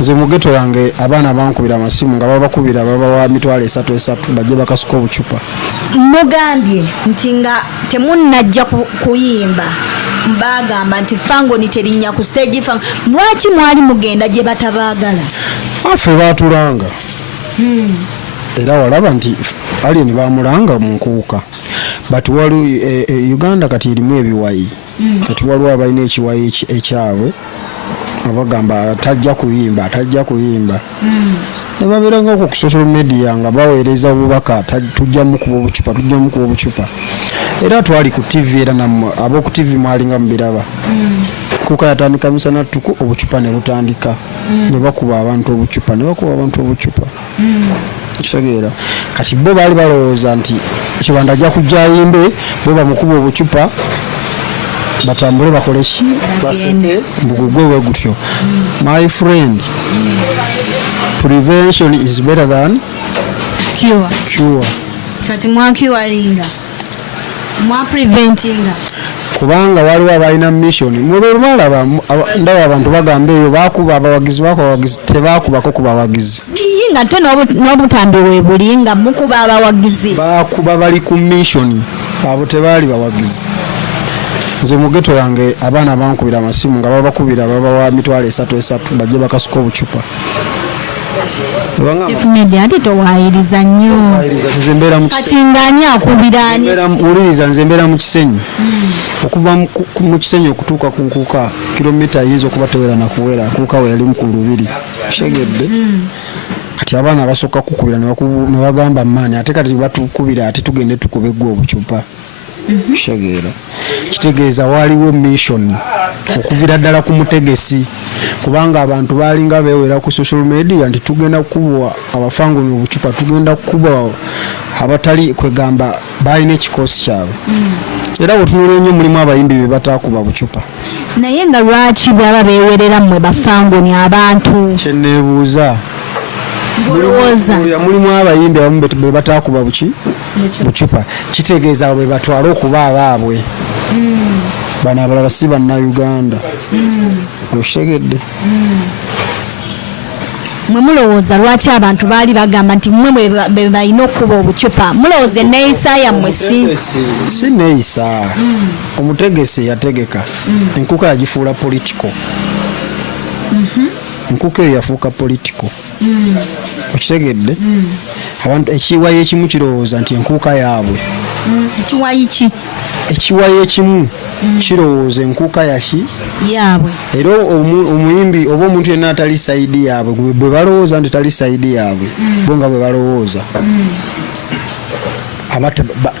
nze mu ghetto yange abaana bankubira amasimu nga babakubira babawa mitwalo 3 bajje bakasuka obucupa. Mugambye nti nga temunnajja kuyimba bagamba nti Fangoni terinnya ku stage Fango. Lwaki mwali mugenda gye batabaagala? Afe baatulanga. Era walaba nti alien bamulanga mu nkuuka. But Uganda kati erimu ebiwayi. Kati waliwo abalina ekiwayi ekyabwe abagamba tajja kuyimba. Ne babeeranga ku social media nga baweereza obubaka tujja mukuba obucupa. Era twali ku TV era ab'oku TV mwalinga mubiraba. Kuka yatandika misana tuku obucupa ne butandika. Ne bakuba abantu obucupa. Kitegeera kati bo baali balowooza nti Kibanda ajja kujja ayimbe bo bamukuba obucupa batambule bakole ki baseke mbugugwe we gutyo. My friend, prevention is better than cure. Kati mwakiwalinga preventinga kubanga waliwo abalina mission mulwala ndaba abantu bagamba eyo bakuba abawagizi tebakubako ku bawagizi nga te n'obutambi weebuli nga mukuba abawagizi bakuba bali ku mission abo tebaali bawagizi. Nze mu ghetto yange abaana bankubira amasimu nga babakubira babawa mitwalo 3 bajje bakasuka obucupa. Ate towaayiriza nnyo kati ng'ani akubira uliriza nze mbeera mu Kisenyi. Okuva mu Kisenyi okutuuka ku nkuuka kilomita yinza okuba tewera na kuwera kuuka we yali mu lubiri kishegedde. Kati abaana basooka kukubira ne bagamba maani ate kati batukubira ate tugende tukube gwe obucupa. Kitegeera kitegeeza waliwo mission okuvira ddala ku mutegesi kubanga abantu balinga beewera ku social media nti tugenda kukuba Abafangoni obucupa tugenda kukuba abatali kwegamba balina ekikosi kyabwe. Era wetunula ennyo mulimu abayimbi be bataakuba bucupa. Naye nga lwaki baba beewerera mmwe Bafangoni abantu? Kyeneebuuza mulimu abayimbi abamu be bataakuba bucupa kitegeeza bwe batwala okuba abaabwe. Bano abalala si Bannayuganda. Okitegedde? Mwe mulowooza lwaki abantu baali bagamba nti mmwe be balina okuba obucupa? Mulowooza enneeyisa yammwe si neeyisa. Omutegesi yategeka enkuka yagifuula political. Enkuka eyo yafuuka political. Okitegedde? Abantu ekiwayi ekimu kirowooza nti enkuuka yaabwe. Ekiwayi ekimu kirowooza enkuuka yaabwe. Era omuyimbi oba omuntu yenna atali sayidi yaabwe bwe balowooza nti tali sayidi yaabwe bo nga bwe balowooza aba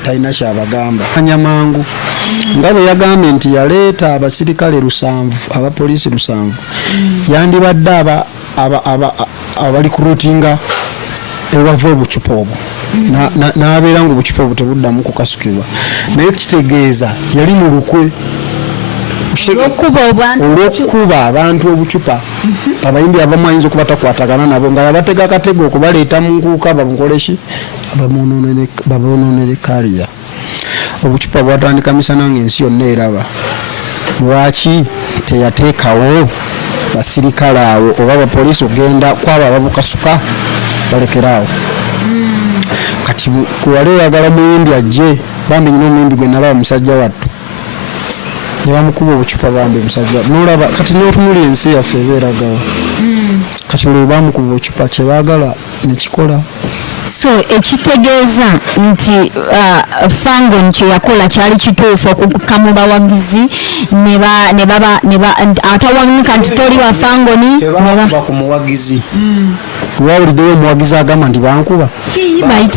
talina kyabagamba. Kanyamangu nga bwe yagambye nti yaleeta abasirikale 7 abapoliisi 7 yandibadde abali ku ruutinga ebava obucupa obwo n'abeera nga obucupa obwo tebuddamu kukasukibwa. Naye kitegeeza yali mu lukwe olw'okukuba abantu obucupa. Abayimbi abamu ayinza okuba takwatagana nabo nga yabatega akatego okubaleeta mu nkuuka bamukoleki babonoonere kaliya. Obucupa bwatandika misana ng'ensi yonna eraba. Lwaki teyateekawo basirikale awo oba abapoliisi ogenda kwabo ababukasuka balekeraawo? Kati kuwale oyagala muyimbi ajje bambi nyina omuyimbi gwe nalaba musajja wattu ne bamukuba obucupa bambi musajja nolaba kati n'otunula ensi yaffe ebeeragawo. Kati olwo bamukuba obucupa kyebaagala nekikola. So ekitegeeza nti Fangoni kye yakola kyali kituufu okukamu bawagizi atawanika nti toli wa Fangoni tebakuba ku muwagizi. Wawuliddeyo omuwagizi agamba nti bankuba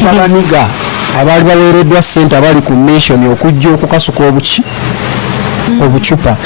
babaniga abaali baweereddwa ssente abali ku mission okujja okukasuka obucupa